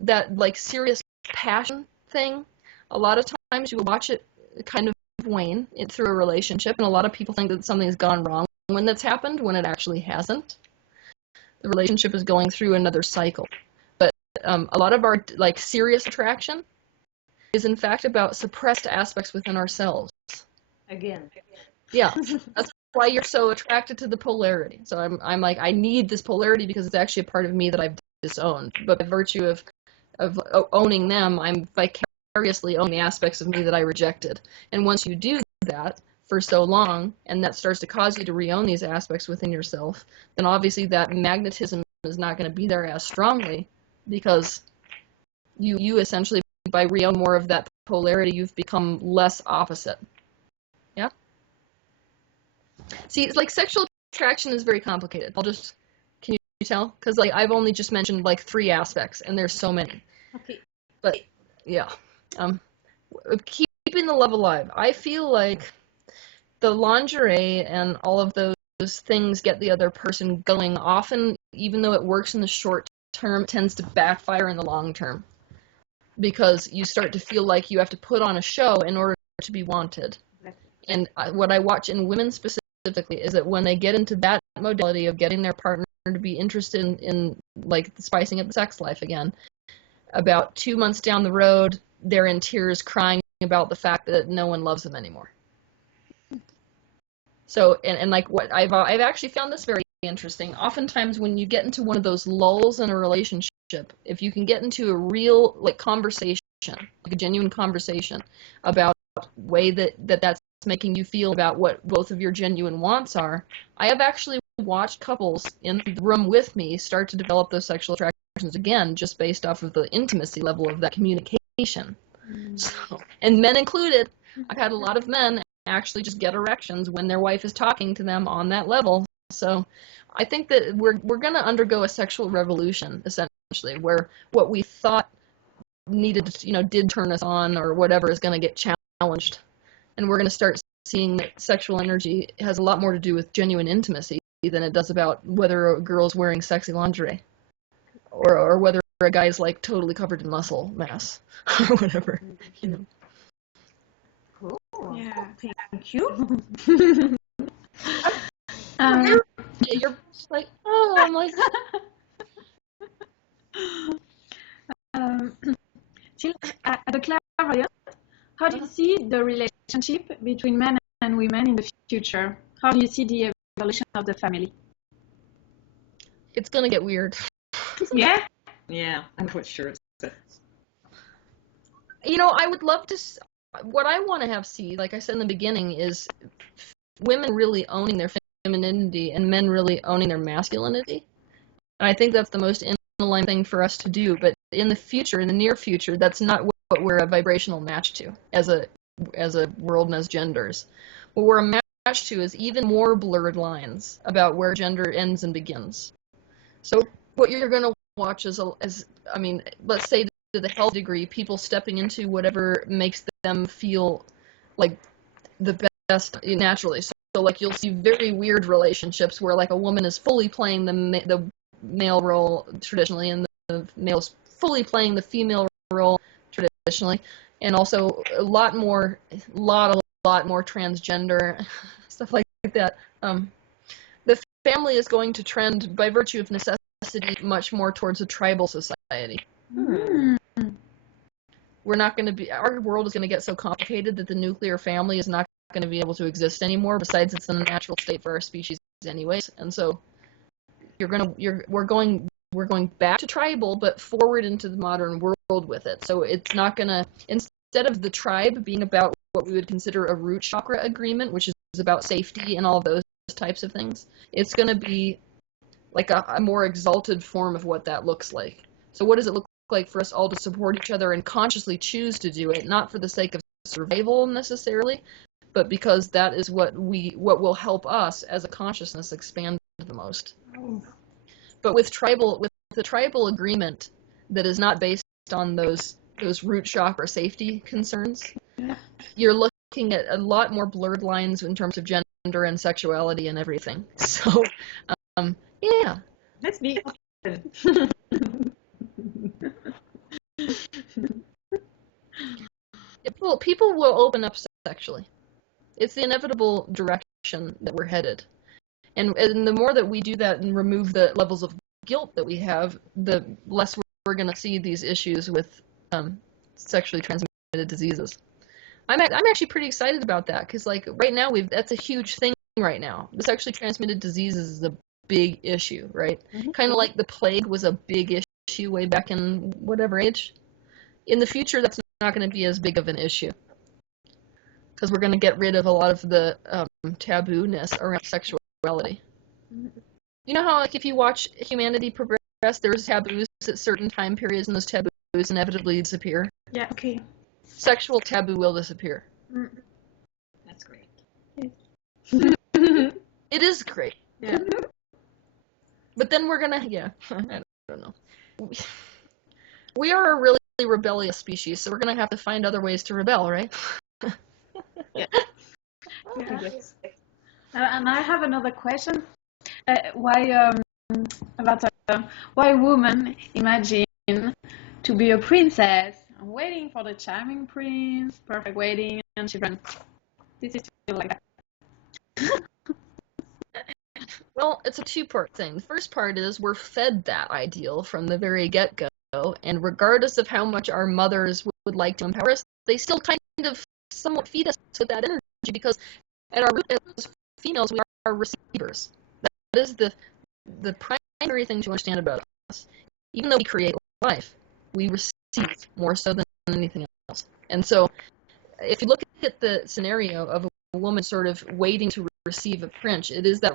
that serious passion thing. A lot of times you will watch it kind of wane through a relationship, and a lot of people think that something's gone wrong when that's happened, when it actually hasn't. The relationship is going through another cycle. But a lot of our serious attraction is in fact about suppressed aspects within ourselves. Again. Yeah, that's why you're so attracted to the polarity. So I'm I need this polarity because it's actually a part of me that I've disowned. But by virtue of owning them, I'm vicariously owning the aspects of me that I rejected. And once you do that for so long, and that starts to cause you to re-own these aspects within yourself, then obviously that magnetism is not going to be there as strongly, because you essentially, by re-own more of that polarity, you've become less opposite. Yeah? See, sexual attraction is very complicated. Can you tell? Because I've only just mentioned 3 aspects, and there's so many. Okay. But yeah, keeping the love alive. I feel like the lingerie and all of those things get the other person going. Often, even though it works in the short term, it tends to backfire in the long term, because you start to feel like you have to put on a show in order to be wanted. And what I watch in women specifically is that when they get into that modality of getting their partner to be interested in spicing up the sex life again, about 2 months down the road, they're in tears crying about the fact that no one loves them anymore. So, and what I've actually found this very interesting. Oftentimes when you get into one of those lulls in a relationship, if you can get into a real conversation, a genuine conversation about the way that's making you feel about what both of your genuine wants are, I have actually watched couples in the room with me start to develop those sexual attractions again, just based off of the intimacy level of that communication. So, and men included. I've had a lot of men actually just get erections when their wife is talking to them on that level. So I think that we're going to undergo a sexual revolution, essentially, where what we thought needed to, did turn us on or whatever is going to get challenged. And we're going to start seeing that sexual energy has a lot more to do with genuine intimacy than it does about whether a girl's wearing sexy lingerie or whether a guy's like totally covered in muscle mass or whatever. Cool. Yeah. Thank you. You're like, oh, I'm like. Jill, at the clairvoyant, how do you see the relationship between men and women in the future? How do you see the evolution of the family? It's gonna get weird. Yeah. Yeah, I'm quite sure it's that. I would love to. What I want to have see, like I said in the beginning, is women really owning their femininity and men really owning their masculinity. And I think that's the most in-line thing for us to do. But in the future, in the near future, that's not what we're a vibrational match to as a world and as genders. What we're a match to is even more blurred lines about where gender ends and begins. So what you're going to watch is let's say to the health degree, people stepping into whatever makes them feel like the best naturally. So like you'll see very weird relationships where like a woman is fully playing the male role traditionally, and the male's fully playing the female role traditionally, and also a lot more transgender stuff like that. The family is going to trend by virtue of necessity much more towards a tribal society. We're not going to be, our world is going to get so complicated that the nuclear family is not going to be able to exist anymore. Besides, it's in a natural state for our species anyways, and so we're going back to tribal, but forward into the modern world with it. So it's not going to, instead of the tribe being about what we would consider a root chakra agreement, which is about safety and all of those types of things, it's going to be like a more exalted form of what that looks like. So what does it look like for us all to support each other and consciously choose to do it, not for the sake of survival necessarily, but because that is what will help us as a consciousness expand the most. But with the tribal agreement that is not based on those root chakra safety concerns, you're looking at a lot more blurred lines in terms of gender and sexuality and everything. So, yeah. Let's be open. People will open up sexually. It's the inevitable direction that we're headed. And the more that we do that and remove the levels of guilt that we have, the less we're going to see these issues with sexually transmitted diseases. I'm actually pretty excited about that because, like, right now that's a huge thing right now. The sexually transmitted diseases is a big issue, right? Mm-hmm. Kind of like the plague was a big issue way back in whatever age. In the future, that's not going to be as big of an issue because we're going to get rid of a lot of the taboo-ness around sexuality. You know how, like, if you watch humanity progress, there's taboos at certain time periods, and those taboos inevitably disappear? Yeah, okay. Sexual taboo will disappear. That's great. It is great. Yeah. But then we're gonna, I don't know. We are a really rebellious species, so we're gonna have to find other ways to rebel, right? Yeah. And I have another question. Why women imagine to be a princess, waiting for the charming prince, perfect wedding, and children? This is still like that. Well, it's a two-part thing. The first part is we're fed that ideal from the very get-go, and regardless of how much our mothers would like to empower us, they still kind of somewhat feed us with that energy because at our root as females, we are receivers. That is the primary thing to understand about us. Even though we create life, we receive more so than anything else. And so if you look at the scenario of a woman sort of waiting to receive a prince, it is the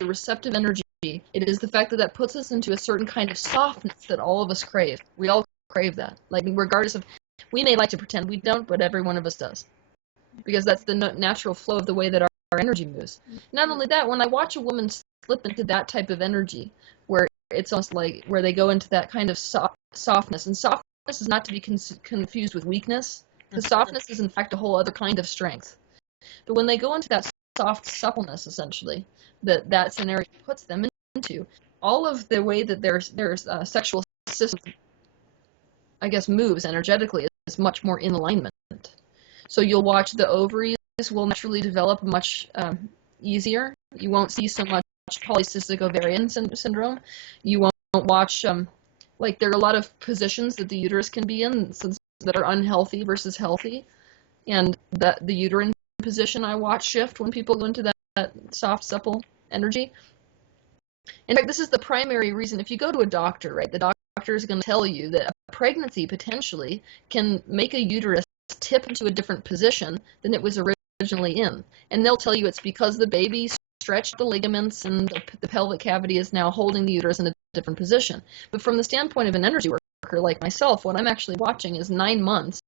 receptive energy. It is the fact that puts us into a certain kind of softness that all of us crave. We all crave that. Like, regardless of, we may like to pretend we don't, but every one of us does. Because that's the natural flow of the way that our energy moves. Not only that, when I watch a woman slip into that type of energy where it's almost like where they go into that kind of softness. And softness is not to be confused with weakness, because softness is in fact a whole other kind of strength. But when they go into that soft suppleness, essentially, that scenario puts them into, all of the way that their sexual system, I guess, moves energetically is much more in alignment. So you'll watch the ovaries will naturally develop much easier. You won't see so much polycystic ovarian syndrome. You won't watch, like there are a lot of positions that the uterus can be in that are unhealthy versus healthy. And that the uterine position I watch shift when people go into that soft, supple energy. In fact, this is the primary reason. If you go to a doctor, right, the doctor is going to tell you that a pregnancy potentially can make a uterus tip into a different position than it was originally in. And they'll tell you it's because the baby stretched the ligaments and the pelvic cavity is now holding the uterus in a different position. But from the standpoint of an energy worker like myself, what I'm actually watching is 9 months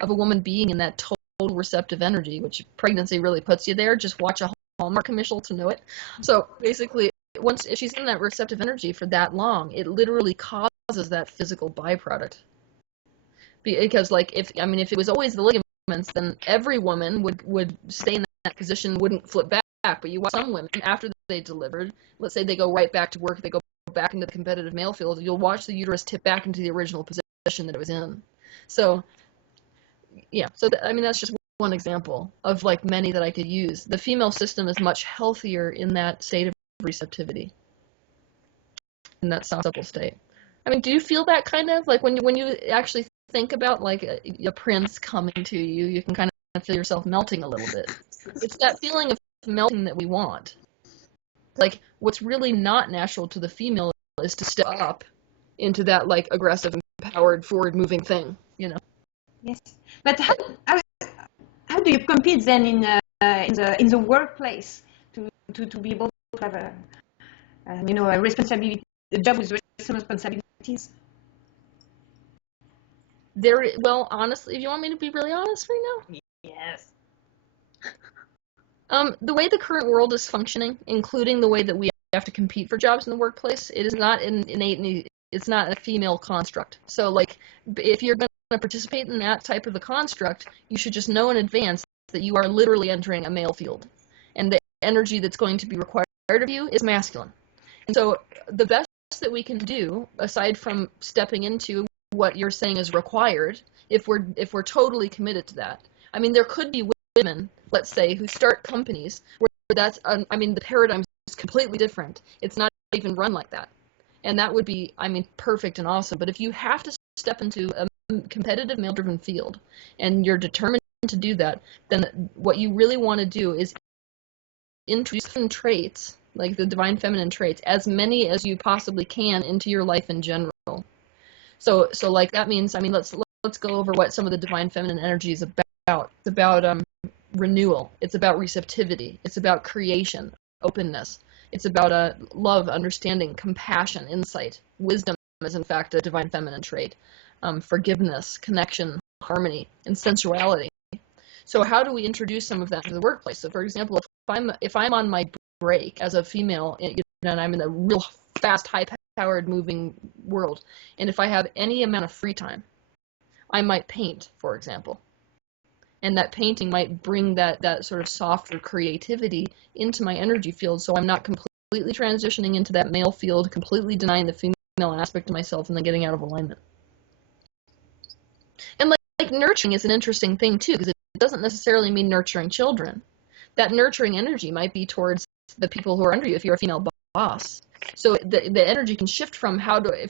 of a woman being in that total receptive energy, which pregnancy really puts you there. Just watch a Hallmark commercial to know it. So basically, if she's in that receptive energy for that long, it literally causes that physical byproduct. Because like if it was always the ligaments, then every woman would stay in that position, wouldn't flip back. But you watch some women after they delivered, let's say they go right back to work, they go back into the competitive male field, you'll watch the uterus tip back into the original position that it was in. So yeah, so that's just one example of like many that I could use. The female system is much healthier in that state of receptivity, in that soft, supple state. I mean, do you feel that kind of like when you actually think about like a prince coming to you, you can kind of feel yourself melting a little bit. It's that feeling of melting that we want. Like what's really not natural to the female is to step up into that like aggressive, empowered, forward-moving thing, you know. Yes, but how do you compete then in the workplace to be able to have a responsibility, a job with responsibilities? Well, honestly, if you want me to be really honest right now, yes. The way the current world is functioning, including the way that we have to compete for jobs in the workplace, it is not innate. It's not a female construct. So, like, if you're going to participate in that type of a construct, you should just know in advance that you are literally entering a male field, and the energy that's going to be required of you is masculine. And so, the best that we can do, aside from stepping into what you're saying is required, if we're totally committed to that, I mean, there could be women, let's say, who start companies where that's, the paradigm is completely different. It's not even run like that. And that would be, perfect and awesome. But if you have to step into a competitive male-driven field and you're determined to do that, then what you really want to do is introduce some traits, like the divine feminine traits, as many as you possibly can into your life in general. So like that means, let's go over what some of the divine feminine energy is about. It's about renewal. It's about receptivity. It's about creation, openness. It's about love, understanding, compassion, insight. Wisdom is in fact a divine feminine trait. Forgiveness, connection, harmony, and sensuality. So how do we introduce some of that to the workplace? So for example, if I'm on my break as a female, and I'm in a real fast, high-powered moving world, and if I have any amount of free time, I might paint, for example. And that painting might bring that sort of softer creativity into my energy field, so I'm not completely transitioning into that male field, completely denying the female aspect of myself, and then getting out of alignment. And like nurturing is an interesting thing too, because it doesn't necessarily mean nurturing children. That nurturing energy might be towards the people who are under you if you're a female boss. So the energy can shift from how do I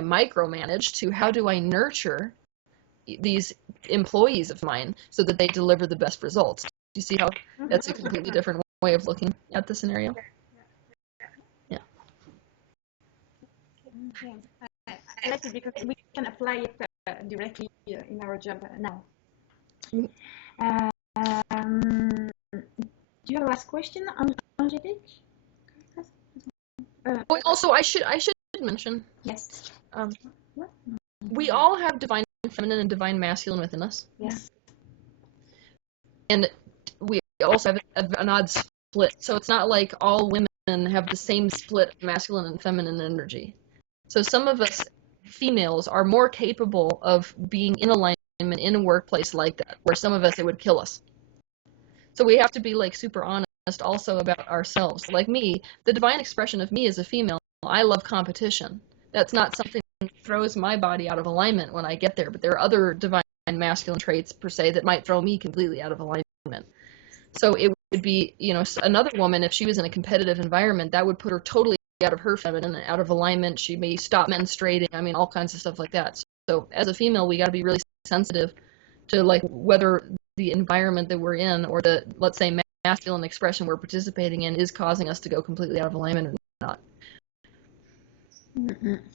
micromanage to how do I nurture these employees of mine so that they deliver the best results. Do you see how that's a completely different way of looking at the scenario? Yeah. I like it because we can apply it directly in our job now. Do you have a last question, Angelique? Also, I should mention. Yes. We all have divine feminine and divine masculine within us. Yes. And we also have an odd split. So it's not like all women have the same split of masculine and feminine energy. So some of us females are more capable of being in alignment in a workplace like that, where some of us, it would kill us. So we have to be like super honest also about ourselves. Like me, the divine expression of me as a female, I love competition. That's not something that throws my body out of alignment when I get there, but there are other divine masculine traits per se that might throw me completely out of alignment. So it would be, you know, another woman, if she was in a competitive environment, that would put her totally out of her feminine, out of alignment. She may stop menstruating. I mean, all kinds of stuff like that. So as a female, we got to be really sensitive to like whether the environment that we're in or the, let's say, masculine expression we're participating in is causing us to go completely out of alignment or not.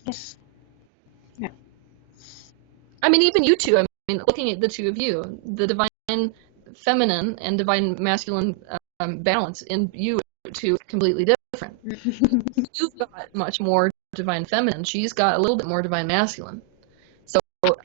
Yes. Yeah. I mean, even you two, I mean, looking at the two of you, the divine feminine and divine masculine balance in you two completely different. You've got much more divine feminine. She's got a little bit more divine masculine.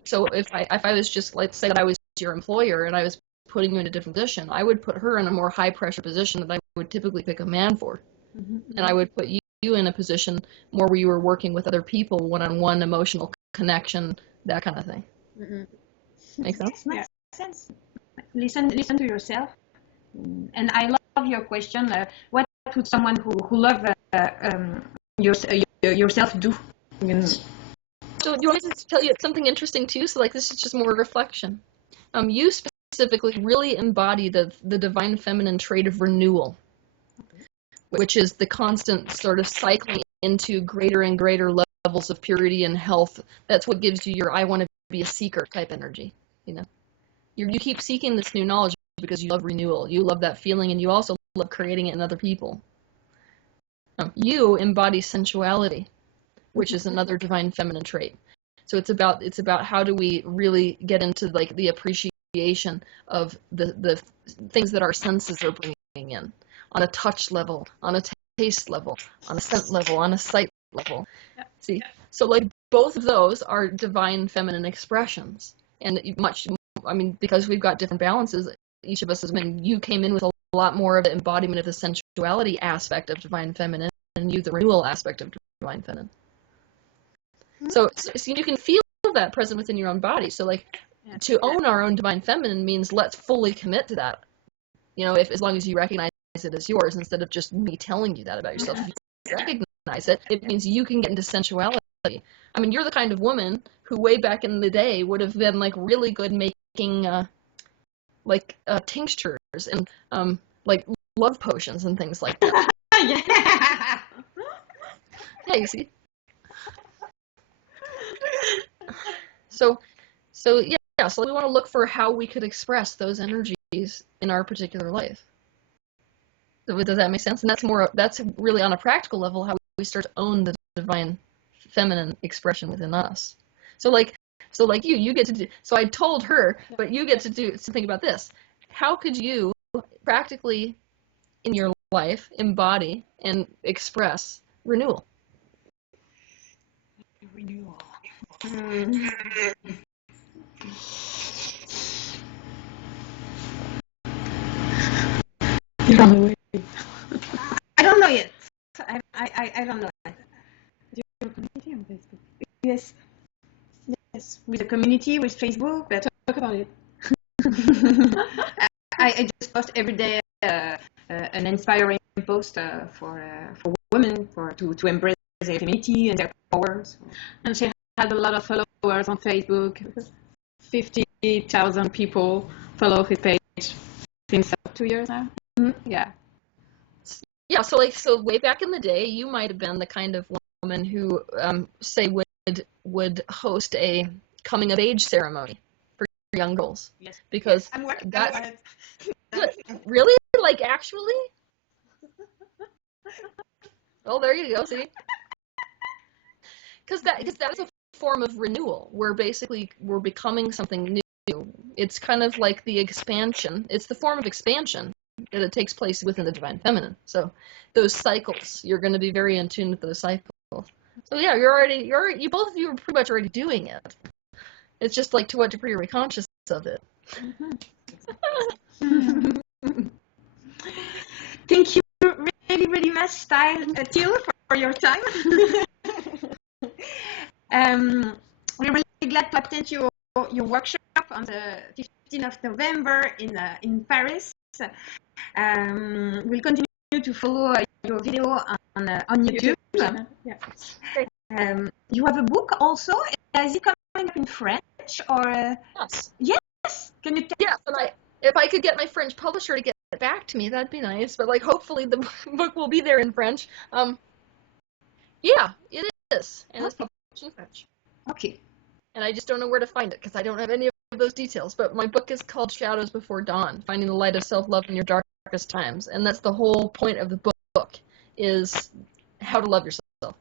So if I was just, let's say that I was your employer and I was putting you in a different position, I would put her in a more high pressure position that I would typically pick a man for. And I would put you in a position more where you were working with other people, one-on-one emotional connection, that kind of thing. Make sense? Makes sense. Listen to yourself. And I love your question. What would someone who loves yourself do? So do you want me to tell you something interesting too? So like this is just more reflection. You specifically really embody the divine feminine trait of renewal, which is the constant sort of cycling into greater and greater levels of purity and health. That's what gives you your I want to be a seeker type energy. You know, you keep seeking this new knowledge because you love renewal. You love that feeling, and you also love creating it in other people. You embody sensuality, which is another divine feminine trait. So it's about how do we really get into like the appreciation of the things that our senses are bringing in on a touch level, on a taste level, on a scent level, on a sight level. See, so like both of those are divine feminine expressions, and I mean, because we've got different balances, each of us as women, you came in with a lot more of the embodiment of the sensuality aspect of divine feminine, and you the renewal aspect of divine feminine. So you can feel that present within your own body. So like to own our own divine feminine means let's fully commit to that. You know, as long as you recognize it as yours instead of just me telling you that about yourself. If you recognize it, it means you can get into sensuality. I mean, you're the kind of woman who way back in the day would have been like really good making tinctures and like love potions and things like that. Yeah, you see. So we want to look for how we could express those energies in our particular life. Does that make sense? And that's really on a practical level how we start to own the divine feminine expression within us. So like you get to do, so I told her, but you get to think about this. How could you practically in your life embody and express renewal? Renewal. You don't know it. I don't know yet. I don't know yet. Do you have a community on Facebook? Yes. With the community, with Facebook, but Talk about it. I just post every day an inspiring post for women to embrace their femininity and their powers. And she had a lot of followers on Facebook. 50,000 people follow his page since 2 years now. Yeah. Yeah, so way back in the day, you might have been the kind of woman who, say, would host a coming of age ceremony for young girls. Yes. Because I'm working that's on it. really like actually. Oh, there you go. See, because that is a form of renewal. We're becoming something new. It's kind of like the expansion. It's the form of expansion that it takes place within the divine feminine. So those cycles, you're going to be very in tune with those cycles. So yeah, you both of you are pretty much already doing it. It's just like to what degree are we conscious of it? Thank you, really, really much, Teal, for your time. We're really glad to attend your workshop on the 15th of November in Paris. We'll continue to follow your video on YouTube. Yeah. You have a book also. Is it coming up in French or? Yes. Yes. Can you tell? Yes, and if I could get my French publisher to get back to me, that'd be nice. But like, hopefully the book will be there in French. Yeah, it is, and it's published in French. Okay. And I just don't know where to find it because I don't have any of those details. But my book is called Shadows Before Dawn: Finding the Light of Self-Love in Your Darkest Times, and that's the whole point of the book, is how to love yourself.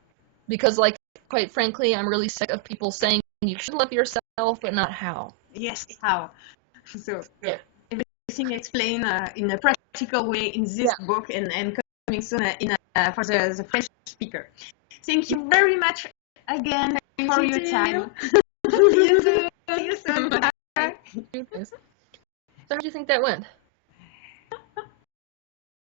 Because, like, quite frankly, I'm really sick of people saying you should love yourself, but not how. Yes, how. So Yeah. everything explained in a practical way in this book and coming soon for the French speaker. Thank you very much again for your time. See you soon. So how do you think that went?